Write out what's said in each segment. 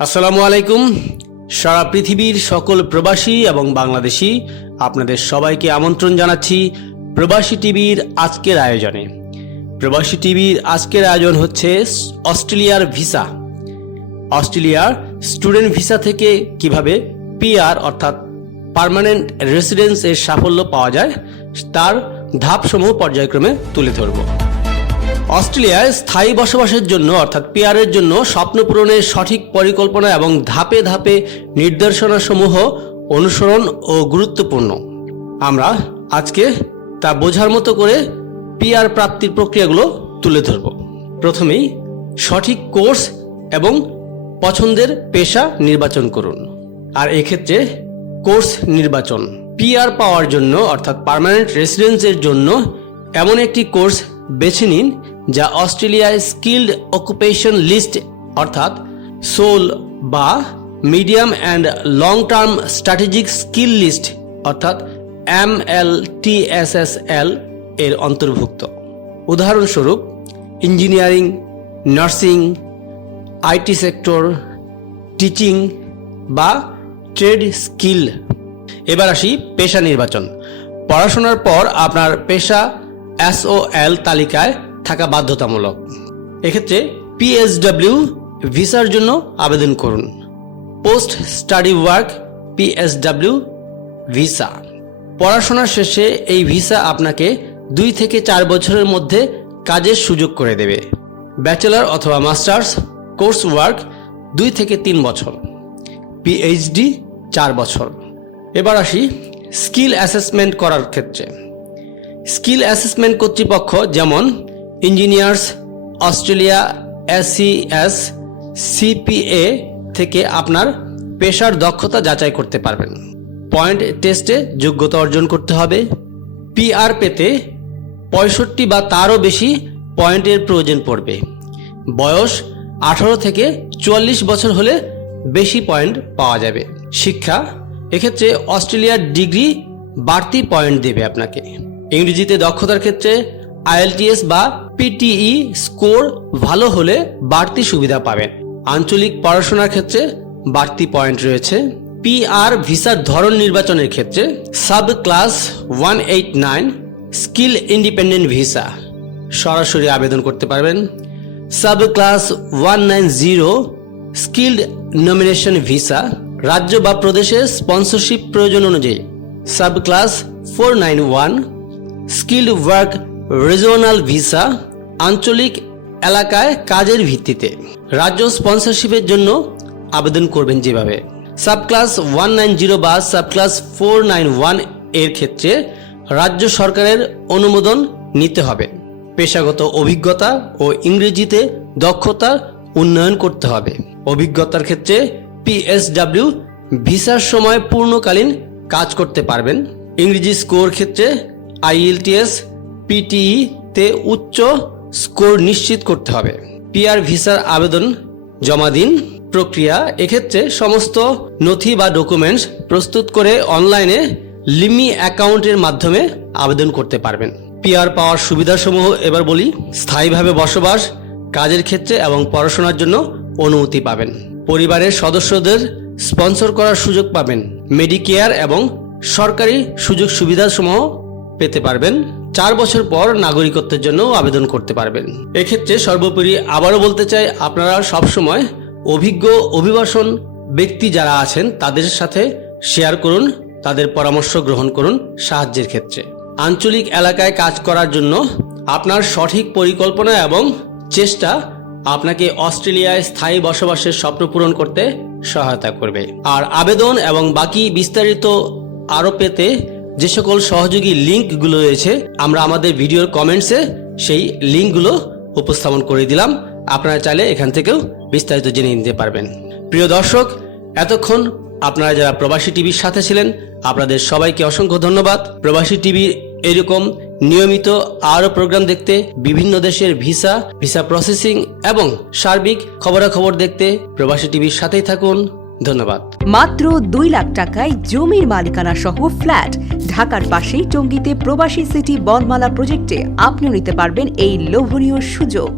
আসসালামু আলাইকুম। সারা পৃথিবীর সকল প্রবাসী এবং বাংলাদেশি আপনাদের সবাইকে আমন্ত্রণ জানাচ্ছি প্রবাসী টিভির আজকের আয়োজনে। প্রবাসী টিভির আজকের আয়োজন হচ্ছে অস্ট্রেলিয়ার ভিসা। অস্ট্রেলিয়ার স্টুডেন্ট ভিসা থেকে কিভাবে পিআর অর্থাৎ পার্মানেন্ট রেসিডেন্স এর সাফল্য পাওয়া যায় তার ধাপসমূহ পর্যায়ক্রমে তুলে ধরব। অস্ট্রেলিয়ায় স্থায়ী বসবাসের জন্য অর্থাৎ পিআরের জন্য স্বপ্ন পূরণের সঠিক পরিকল্পনা এবং ধাপে ধাপে নির্দেশনাসমূহ অনুসরণ ও গুরুত্বপূর্ণ। আমরা আজকে তা বোঝার মতো করে পিআর প্রাপ্তির প্রক্রিয়াগুলো তুলে ধরব। প্রথমেই সঠিক কোর্স এবং পছন্দের পেশা নির্বাচন করুন। আর এক্ষেত্রে কোর্স নির্বাচন পিআর পাওয়ার জন্য অর্থাৎ পার্মানেন্ট রেসিডেন্সের জন্য এমন একটি কোর্স বেছে নিন যা অস্ট্রেলিয়ায় স্কিল্ড অকুপেশন লিস্ট অর্থাৎ সোল বা medium and long term strategic skill list অর্থাৎ MLTSSL এর অন্তর্ভুক্ত। উদাহরণস্বরূপ engineering, nursing, IT sector, teaching বা ট্রেড স্কিল। এবার আসি পেশা নির্বাচন। পড়াশোনার পর আপনার পেশা SOL তালিকায় থাকা বাধ্যতামূলক। এক্ষেত্রে PSW ভিসার জন্য আবেদন করুন। Post study work PSW visa. পড়াশোনার শেষে এই ভিসা আপনাকে 2 থেকে 4 বছরের মধ্যে কাজের সুযোগ করে দেবে। ব্যাচেলর অথবা মাস্টার্স কোর্স ওয়ার্ক 2 থেকে 3 বছর, PhD 4 বছর। এবার আসি স্কিল অ্যাসেসমেন্ট করার ক্ষেত্রে। স্কিল অ্যাসেসমেন্ট কর্তৃপক্ষ যেমন ইঞ্জিনিয়ার্স অস্ট্রেলিয়া SES CPA থেকে আপনার পেশার দক্ষতা যাচাই করতে পারবেন। পয়েন্ট টেস্টে যোগ্যতা অর্জন করতে হবে। পিআর পেতে 65 বা তারও বেশি পয়েন্টের প্রয়োজন পড়বে। বয়স 18 থেকে 44 বছর হলে বেশি পয়েন্ট পাওয়া যাবে। শিক্ষা এক্ষেত্রে অস্ট্রেলিয়ার ডিগ্রি বাড়তি পয়েন্ট দেবে আপনাকে। ইংরেজিতে দক্ষতার ক্ষেত্রে IELTS বা PTE স্কোর ভালো হলে বাড়তি সুবিধা পাবেন। আঞ্চলিক পড়াশোনার ক্ষেত্রে বাড়তি পয়েন্ট রয়েছে। পিআর ভিসার ধরন নির্বাচনের ক্ষেত্রে sub class 189 skill independent visa সরাসরি আবেদন করতে পারবেন। Sub class 190 skilled nomination visa রাজ্য বা প্রদেশের স্পন্সরশিপ প্রয়োজন অনুযায়ী। Sub class 491 skilled work regional visa আঞ্চলিক এলাকায় কাজের ভিত্তিতে। রাজ্য স্পন্সরশিপের জন্য আবেদন করবেন যেভাবে। সাব ক্লাস 190 বা সাব ক্লাস 491 এর ক্ষেত্রে রাজ্য সরকারের অনুমোদন নিতে হবে। পেশাগত অভিজ্ঞতা ও ইংরেজিতে দক্ষতার উন্নয়ন করতে হবে। অভিজ্ঞতার ক্ষেত্রে PSW ভিসার সময় পূর্ণকালীন কাজ করতে পারবেন। ইংরেজি স্কোর ক্ষেত্রে IELTS PTE তে উচ্চ স্কোর নিশ্চিত করতে হবে। পিআর ভিসার আবেদন জমা দিন। প্রক্রিয়া এক্ষেত্রে সমস্ত নথি বা ডকুমেন্টস প্রস্তুত করে অনলাইনে লিমি অ্যাকাউন্টের মাধ্যমে আবেদন করতে পারবেন। পিআর পাওয়ার সুবিধাসমূহ এবার বলি। স্থায়ীভাবে বসবাস, কাজের ক্ষেত্রে এবং পড়াশোনার জন্য অনুমতি পাবেন। পরিবারের সদস্যদের স্পন্সর করার সুযোগ পাবেন। মেডিকেয়ার এবং সরকারি সুযোগ সুবিধাসমূহ পেতে পারবেন। 4 বছর পর নাগরিকত্বের জন্য আবেদন করতে পারবেন। এক্ষেত্রে সর্বোপরি আবারও বলতে চাই, আপনারা সবসময় অভিজ্ঞ অভিবাসন ব্যক্তি যারা আছেন তাদের সাথে শেয়ার করুন, তাদের পরামর্শ গ্রহণ করুন সাহায্যের ক্ষেত্রে। আঞ্চলিক এলাকায় কাজ করার জন্য আপনার সঠিক পরিকল্পনা এবং চেষ্টা আপনাকে অস্ট্রেলিয়ায় স্থায়ী বসবাসের স্বপ্ন পূরণ করতে সহায়তা করবে। আর আবেদন এবং বাকি বিস্তারিত আরও পেতে যে সকল সহযোগী লিঙ্কগুলো রয়েছে আমরা আমাদের ভিডিওর কমেন্টসে সেই লিঙ্কগুলো উপস্থাপন করে দিলাম। আপনারা চাইলে এখান থেকেও বিস্তারিত জেনে নিতে পারবেন। প্রিয় দর্শক, এতক্ষণ আপনারা যারা প্রবাসী টিভির সাথে ছিলেন আপনাদের সবাইকে অসংখ্য ধন্যবাদ। প্রবাসী টিভির এরকম নিয়মিত আরও প্রোগ্রাম দেখতে, বিভিন্ন দেশের ভিসা প্রসেসিং এবং সার্বিক খবরাখবর দেখতে প্রবাসী টিভির সাথেই থাকুন। ধন্যবাদ। মাত্র 2 লাখ টাকায় জমির মালিকানা সহ ফ্ল্যাট ঢাকার পাশেই টঙ্গীতে প্রবাসী সিটি বনমালা প্রজেক্টে আপনিও নিতে পারবেন এই লোভনীয় সুযোগ।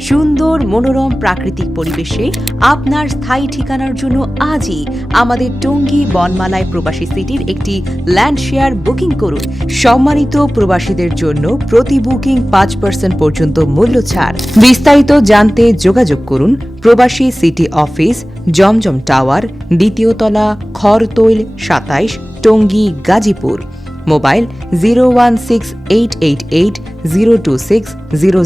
সুন্দর মনোরম প্রাকৃতিক পরিবেশে আপনার স্থায়ী ঠিকানার জন্য আজই আমাদের টঙ্গী বনমালায় প্রবাসী সিটির একটি ল্যান্ড শেয়ার বুকিং করুন। সম্মানিত প্রবাসীদের জন্য প্রতি বুকিং 5% পর্যন্ত মূল্য ছাড়। বিস্তারিত জানতে যোগাযোগ করুন প্রবাসী সিটি অফিস, জমজম টাওয়ার, দ্বিতীয় তলা, খরতৈল 27, টঙ্গী, গাজীপুর। মোবাইল 01688802600।